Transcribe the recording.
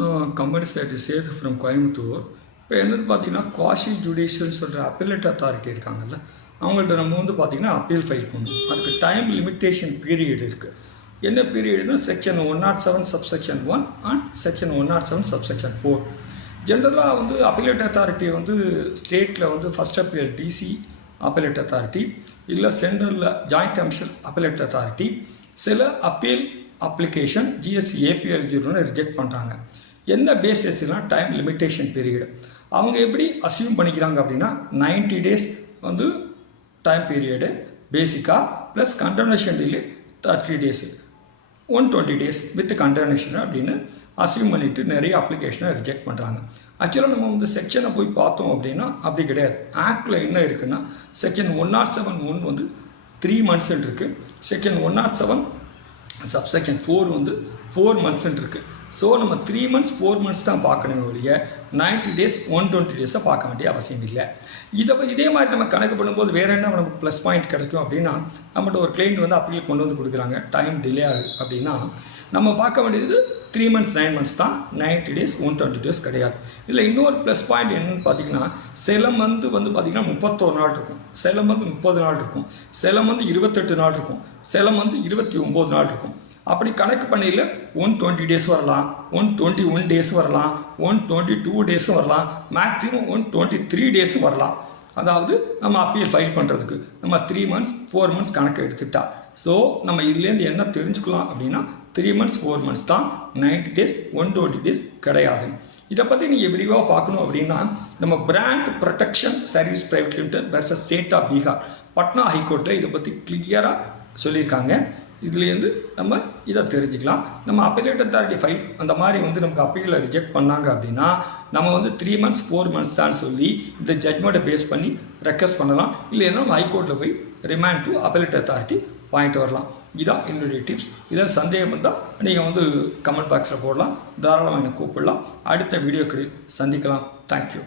நான் company Setu from Coimbatore. இப்போ என்னென்னு பார்த்தீங்கன்னா, குவாஷி ஜுடிஷியல்னு சொல்கிற அப்பீலேட் அத்தாரிட்டி இருக்காங்கல்ல, அவங்கள்ட்ட நம்ம வந்து பார்த்திங்கன்னா அப்பீல் ஃபைல் பண்ணணும். அதுக்கு டைம் லிமிட்டேஷன் பீரியட் இருக்குது. என்ன பீரியட்னா section 107 subsection 1 and section 107 subsection 4. ஜென்ரலாக வந்து அப்பீலேட் அத்தாரிட்டி வந்து ஸ்டேட்டில் வந்து first appeal DC appellate authority, இல்லை சென்ட்ரலில் ஜாயிண்ட் கமிஷன் அப்பீலேட் அத்தாரிட்டி சில appeal application GST APL 0 reject பண்ணுறாங்க. என்ன பேசிஸ்னா டைம் லிமிட்டேஷன் பீரியட். அவங்க எப்படி அசியூம் பண்ணிக்கிறாங்க அப்படின்னா 90 days வந்து டைம் பீரியடு பேசிக்காக, plus condonation delay 30 days, 120 days with condonation அப்படின்னு அசியூம் பண்ணிவிட்டு நிறைய அப்ளிகேஷனை ரிஜெக்ட் பண்ணுறாங்க. ஆக்சுவலாக நம்ம வந்து செக்ஷனை போய் பார்த்தோம் அப்படின்னா அப்படி கிடையாது. ஆக்டில் என்ன இருக்குன்னா செக்ஷன் 107(1) வந்து 3 months இருக்குது. செக்ஷன் 107 சப்செக்ஷன் 4 வந்து 4 months இருக்குது. ஸோ நம்ம 3 months 4 months தான் பார்க்கணும் ஒழிய 90 days 120 days பார்க்க வேண்டிய அவசியம் இல்லை. இதே மாதிரி நம்ம கணக்கு பண்ணும்போது வேறு என்ன நமக்கு ப்ளஸ் பாயிண்ட் கிடைக்கும் அப்படின்னா, நம்மகிட்ட ஒரு கிளைண்ட் வந்து அப்பீல் கொண்டு வந்து கொடுக்குறாங்க, டைம் டிலே ஆகுது அப்படின்னா நம்ம பார்க்க வேண்டியது 3 months 9 months தான், 90 days 120 days கிடையாது. இதில் இன்னொரு ப்ளஸ் பாயிண்ட் என்னென்னு பார்த்தீங்கன்னா, சில மந்த் வந்து பார்த்திங்கன்னா 31 நாள் இருக்கும், சில மந்த் 30 நாள் இருக்கும், சில மந்த் 28 நாள் இருக்கும், சில மந்த் 29 நாள் இருக்கும். அப்படி கணக்கு பண்ணியில் 120 days வரலாம், 121 days வரலாம், 122 days வரலாம், மேக்ஸிமம் 123 days வரலாம். அதாவது நம்ம அப்பீல் ஃபைல் பண்ணுறதுக்கு நம்ம 3 months 4 months கணக்கு எடுத்துட்டா. ஸோ நம்ம இதுலேருந்து என்ன தெரிஞ்சுக்கலாம் அப்படின்னா 3 months 4 months தான், 90 days 120 days கிடையாது. இதை பற்றி நீங்கள் விரிவாக பார்க்கணும் அப்படின்னா நம்ம brand protection service private limited versus state of Bihar Patna ஹைகோர்ட்டில் இதை பற்றி கிளியராக சொல்லியிருக்காங்க. இதுலேருந்து நம்ம இதை தெரிஞ்சுக்கலாம். நம்ம அப்பீலேட் அத்தாரிட்டி ஃபைல் அந்த மாதிரி வந்து நமக்கு அப்பீலில் ரிஜெக்ட் பண்ணாங்க அப்படின்னா நம்ம வந்து 3 months 4 months தான் சொல்லி இந்த ஜட்மெண்ட்டை பேஸ் பண்ணி ரெக்வஸ்ட் பண்ணலாம். இல்லைன்னா ஹைகோர்ட்டில் போய் ரிமாண்ட் டு அப்பீலேட் அத்தாரிட்டி வாங்கிட்டு வரலாம். இதான் என்னுடைய டிப்ஸ். இதில் சந்தேகம் இருந்தால் நீங்கள் வந்து கமெண்ட் பாக்ஸில் போடலாம், தாராளமாக என்னை கூப்பிடலாம். அடுத்த வீடியோக்களில் சந்திக்கலாம். தேங்க்யூ.